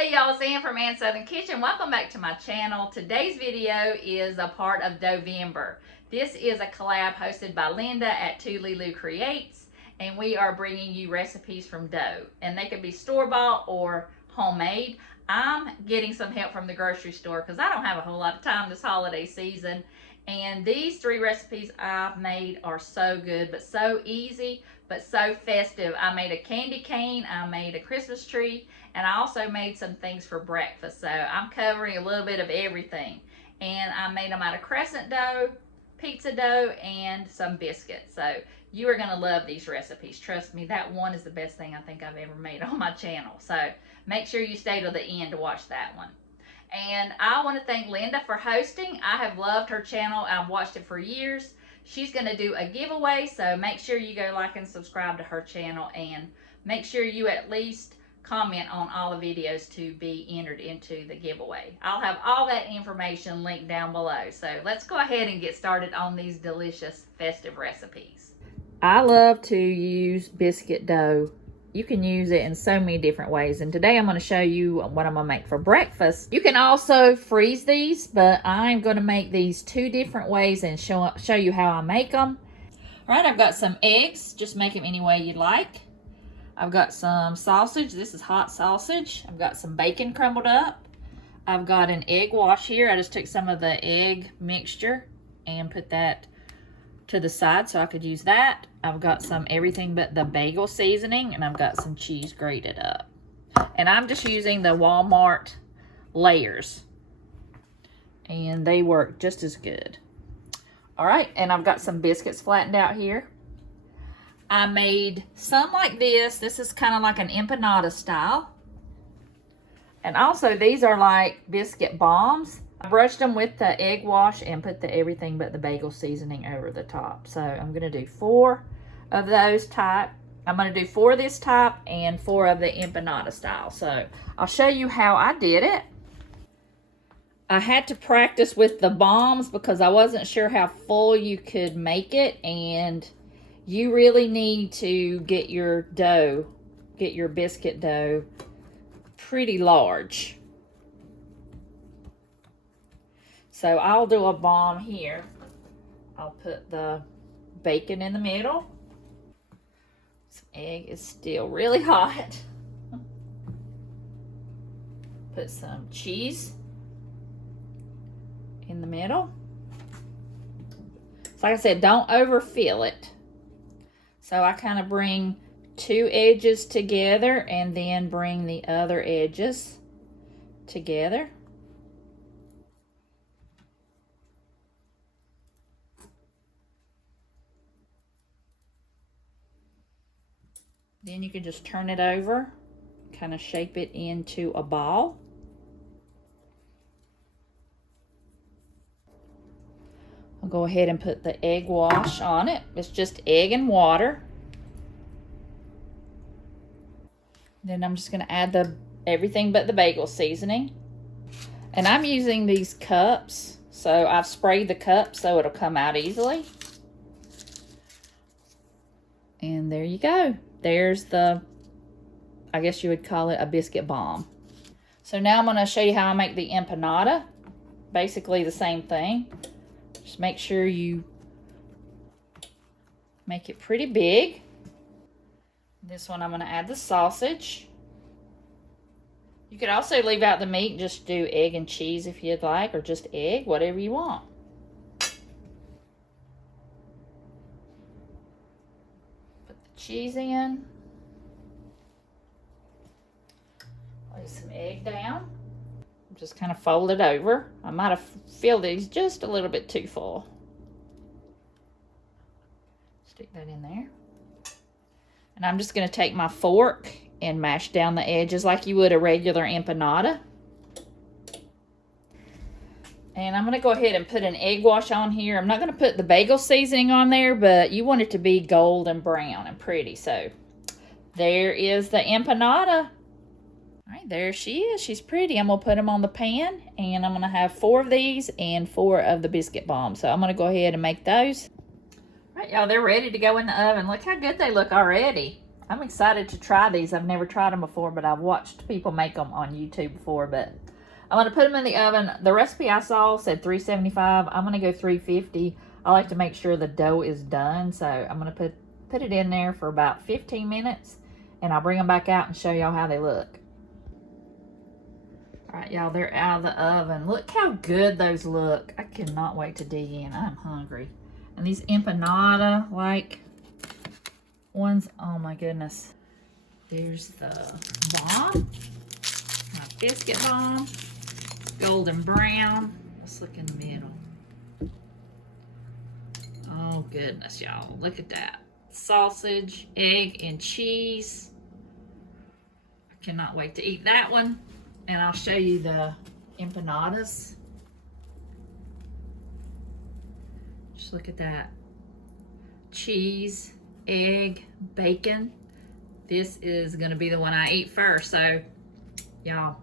Hey y'all, it's Ann from Ann's Southern Kitchen. Welcome back to my channel. Today's video is a part of Doughvember. This is a collab hosted by Linda at Lulu Creates, and we are bringing you recipes from dough. And they could be store-bought or homemade. I'm getting some help from the grocery store because I don't have a whole lot of time this holiday season. And these 3 recipes I've made are so good, but so easy, but so festive. I made a candy cane, I made a Christmas tree, and I also made some things for breakfast. So I'm covering a little bit of everything. And I made them out of Crescent dough, pizza dough, and some biscuits. So you are gonna love these recipes. Trust me, that one is the best thing I think I've ever made on my channel. So make sure you stay till the end to watch that one. And I want to thank Linda for hosting. I have loved her channel. I've watched it for years. She's going to do a giveaway, so make sure you go like and subscribe to her channel, and make sure you at least comment on all the videos to be entered into the giveaway. I'll have all that information linked down below. So let's go ahead and get started on these delicious festive recipes. I love to use biscuit dough. You can use it in so many different ways, and today I'm going to show you what I'm going to make for breakfast. You can also freeze these, but I'm going to make these 2 different ways and show you how I make them. All right, I've got some eggs. Just make them any way you'd like. I've got some sausage. This is hot sausage. I've got some bacon crumbled up. I've got an egg wash here. I just took some of the egg mixture and put that to the side so I could use that. I've got some everything but the bagel seasoning, and I've got some cheese grated up. And I'm just using the Walmart layers, and they work just as good. All right, and I've got some biscuits flattened out here. I made some like this. This is kind of like an empanada style. And also these are like Biscuit Bombs. I brushed them with the egg wash and put the everything but the bagel seasoning over the top. So I'm going to do 4 of those type. I'm going to do 4 of this type and 4 of the empanada style. So I'll show you how I did it. I had to practice with the bombs because I wasn't sure how full you could make it, and you really need to get your dough, get your biscuit dough pretty large. So I'll do a bomb here. I'll put the bacon in the middle. This egg is still really hot. Put some cheese in the middle. So like I said, don't overfill it. So I kind of bring 2 edges together and then bring the other edges together. Then you can just turn it over, kind of shape it into a ball. I'll go ahead and put the egg wash on it. It's just egg and water. Then I'm just going to add the everything but the bagel seasoning. And I'm using these cups, so I've sprayed the cup so it'll come out easily. And there you go. There's the, I guess you would call it a biscuit bomb. So now I'm going to show you how I make the empanada. Basically the same thing. Just make sure you make it pretty big. This one I'm going to add the sausage. You could also leave out the meat, just do egg and cheese if you'd like, or just egg, whatever you want. Cheese in. Lay some egg down. Just kind of fold it over. I might have filled these just a little bit too full. Stick that in there. And I'm just going to take my fork and mash down the edges like you would a regular empanada. And I'm going to go ahead and put an egg wash on here. I'm not going to put the bagel seasoning on there, but you want it to be golden brown and pretty. So there is the empanada. All right, there she is. She's pretty. I'm going to put them on the pan, and I'm going to have 4 of these and 4 of the biscuit bombs. So I'm going to go ahead and make those. All right, y'all, they're ready to go in the oven. Look how good they look already. I'm excited to try these. I've never tried them before, but I've watched people make them on YouTube before. But I'm going to put them in the oven. The recipe I saw said 375. I'm going to go 350. I like to make sure the dough is done. So I'm going to put it in there for about 15 minutes. And I'll bring them back out and show y'all how they look. All right, y'all, they're out of the oven. Look how good those look. I cannot wait to dig in. I'm hungry. And these empanada, like ones, oh my goodness. Here's the bomb, my biscuit bomb, golden brown. Let's look in the middle. Oh goodness, y'all, look at that. Sausage, egg, and cheese. I cannot wait to eat that one. And I'll show you the empanadas. Just look at that. Cheese, egg, bacon. This is gonna be the one I eat first, so y'all.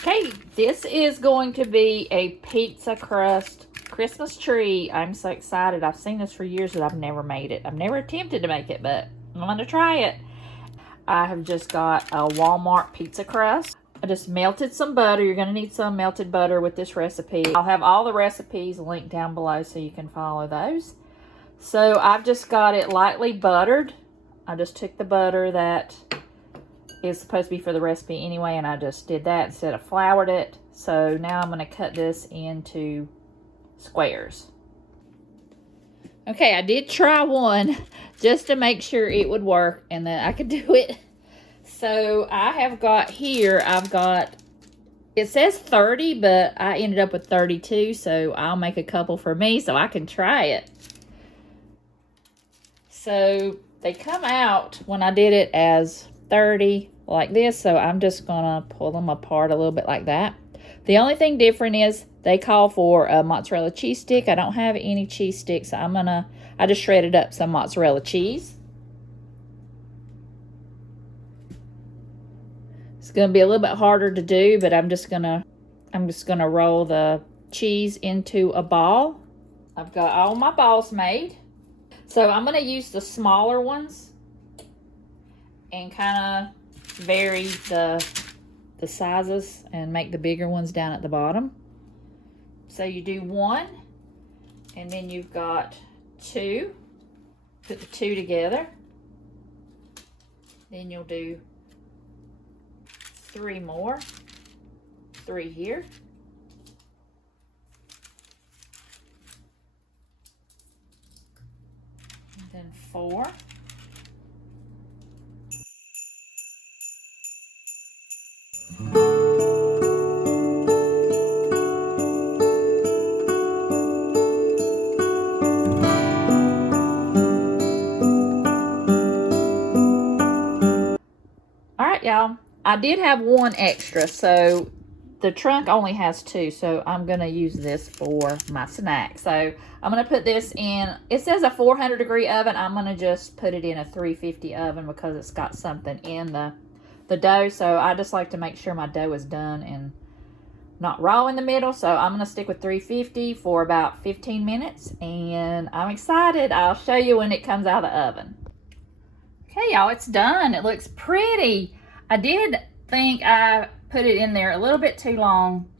Okay, this is going to be a pizza crust Christmas tree. I'm so excited. I've seen this for years, but I've never made it. I've never attempted to make it, but I'm gonna try it. I have just got a Walmart pizza crust. I just melted some butter. You're going to need some melted butter with this recipe. I'll have all the recipes linked down below so you can follow those. So I've just got it lightly buttered. I just took the butter that is supposed to be for the recipe anyway, and I just did that instead of floured it. So now I'm going to cut this into squares. Okay, I did try one just to make sure it would work and that I could do it. So I have got here, it says 30, but I ended up with 32. So I'll make a couple for me so I can try it. So they come out when I did it as 30 like this. So I'm just gonna pull them apart a little bit like that. The only thing different is they call for a mozzarella cheese stick. I don't have any cheese sticks, so I just shredded up some mozzarella cheese. It's gonna be a little bit harder to do, but I'm just gonna roll the cheese into a ball. I've got all my balls made. So I'm gonna use the smaller ones and kind of vary the sizes and make the bigger ones down at the bottom. So you do one, and then you've got two. Put the two together. Then you'll do three more. Three here. And then four. Y'all, I did have one extra, so the trunk only has two, so I'm gonna use this for my snack. So I'm gonna put this in, it says a 400-degree oven. I'm gonna just put it in a 350 oven because it's got something in the dough. So I just like to make sure my dough is done and not raw in the middle. So I'm gonna stick with 350 for about 15 minutes, and I'm excited. I'll show you when it comes out of the oven. Okay, y'all, it's done. It looks pretty. I did think I put it in there a little bit too long,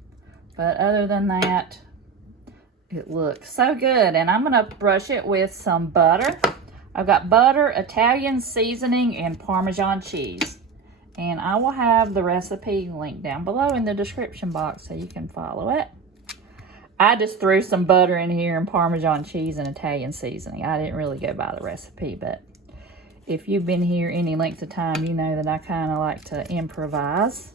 but other than that, it looks so good. And I'm gonna brush it with some butter. I've got butter, Italian seasoning, and Parmesan cheese. And I will have the recipe linked down below in the description box so you can follow it. I just threw some butter in here and Parmesan cheese and Italian seasoning. I didn't really go by the recipe, but if you've been here any length of time, you know that I kind of like to improvise.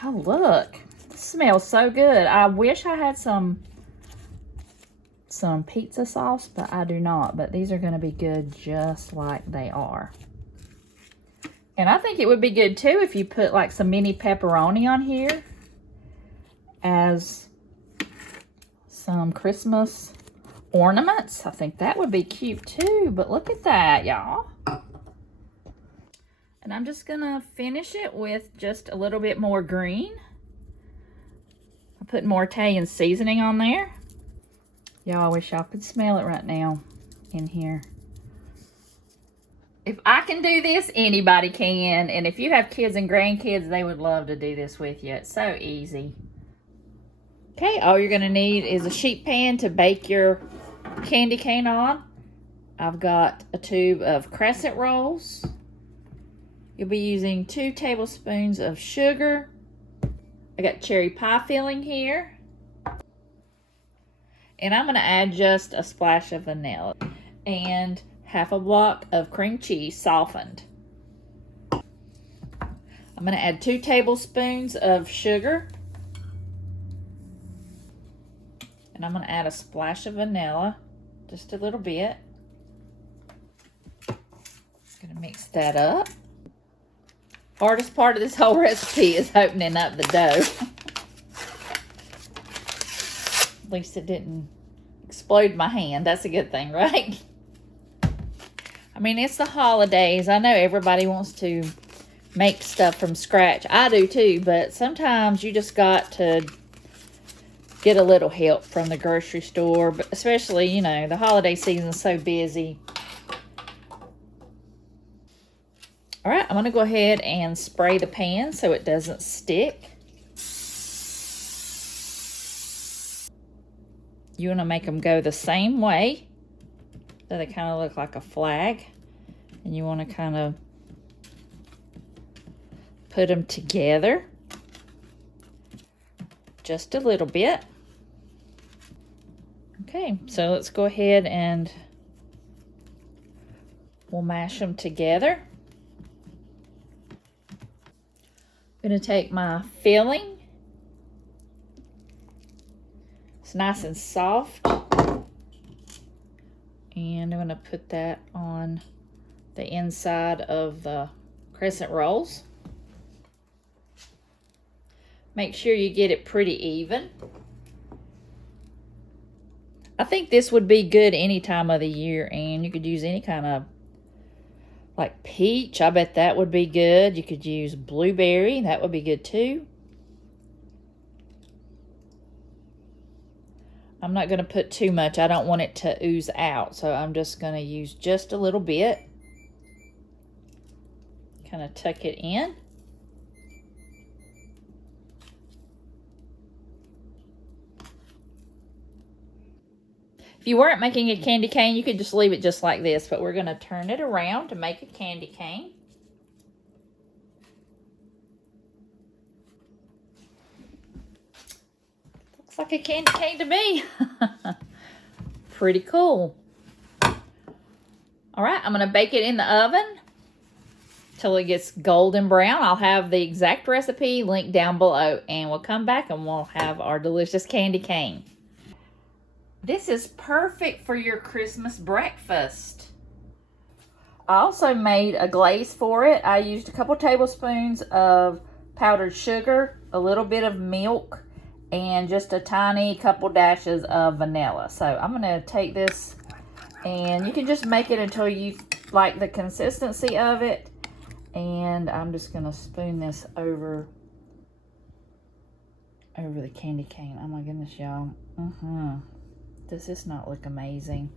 Y'all look, it smells so good. I wish I had some pizza sauce, but I do not. But these are going to be good just like they are. And I think it would be good too if you put like some mini pepperoni on here as some Christmas ornaments. I think that would be cute too, but look at that, y'all. And I'm just gonna finish it with just a little bit more green. I put more Italian seasoning on there. Y'all, I wish y'all could smell it right now in here. If I can do this, anybody can. And if you have kids and grandkids, they would love to do this with you. It's so easy. Okay, all you're gonna need is a sheet pan to bake your candy cane on. I've got a tube of Crescent rolls. You'll be using 2 tablespoons of sugar. I got cherry pie filling here. And I'm gonna add just a splash of vanilla. And half a block of cream cheese softened. I'm gonna add 2 tablespoons of sugar. And I'm gonna add a splash of vanilla, just a little bit. Gonna mix that up. Hardest part of this whole recipe is opening up the dough. At least it didn't explode my hand. That's a good thing, right? I mean, it's the holidays. I know everybody wants to make stuff from scratch. I do too, but sometimes you just got to get a little help from the grocery store, but especially, you know, the holiday season's so busy. All right, I'm gonna go ahead and spray the pan so it doesn't stick. You wanna make them go the same way, so they kind of look like a flag. And you wanna kind of put them together just a little bit. Okay, so let's go ahead and we'll mash them together. I'm gonna take my filling. It's nice and soft. And I'm gonna put that on the inside of the crescent rolls. Make sure you get it pretty even. I think this would be good any time of the year, and you could use any kind of like peach. I bet that would be good. You could use blueberry. That would be good too. I'm not going to put too much. I don't want it to ooze out, so I'm just going to use just a little bit. Kind of tuck it in. If you weren't making a candy cane, you could just leave it just like this, but we're going to turn it around to make a candy cane. Looks like a candy cane to me. Pretty cool. All right, I'm going to bake it in the oven till it gets golden brown. I'll have the exact recipe linked down below, and we'll come back and we'll have our delicious candy cane. This is perfect for your Christmas breakfast. I also made a glaze for it. I used a couple tablespoons of powdered sugar, a little bit of milk, and just a tiny couple dashes of vanilla. So I'm going to take this, and you can just make it until you like the consistency of it. And I'm just going to spoon this over the candy cane. Oh my goodness, y'all. Does this not look amazing?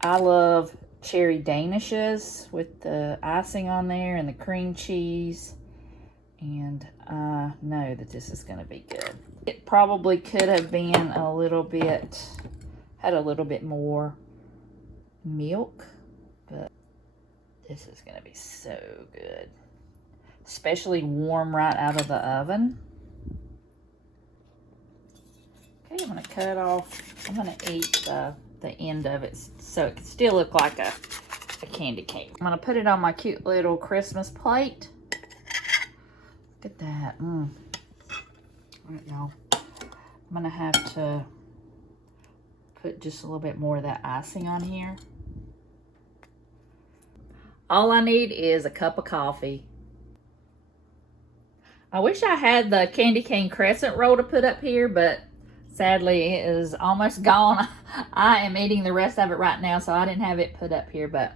I love cherry danishes with the icing on there and the cream cheese. And I know that this is going to be good. It probably could have been a little bit, had a little bit more milk. But this is going to be so good. Especially warm right out of the oven. Okay, I'm going to cut off. I'm going to eat the end of it so it can still look like a candy cane. I'm going to put it on my cute little Christmas plate. Look at that. All right, y'all. I'm going to have to put just a little bit more of that icing on here. All I need is a cup of coffee. I wish I had the candy cane crescent roll to put up here, but sadly, it is almost gone. I am eating the rest of it right now, so I didn't have it put up here, but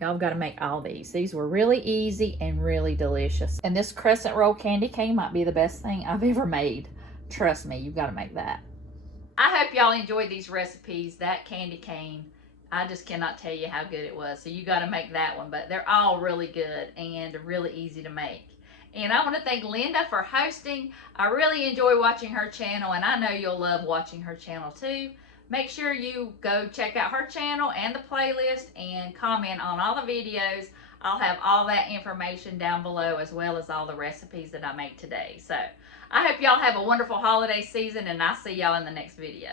y'all got to make all these. These were really easy and really delicious. And this crescent roll candy cane might be the best thing I've ever made. Trust me, you've got to make that. I hope y'all enjoyed these recipes. That candy cane, I just cannot tell you how good it was. So you got to make that one. But they're all really good and really easy to make. And I want to thank Linda for hosting. I really enjoy watching her channel, and I know you'll love watching her channel too. Make sure you go check out her channel and the playlist and comment on all the videos. I'll have all that information down below, as well as all the recipes that I make today. So I hope y'all have a wonderful holiday season, and I'll see y'all in the next video.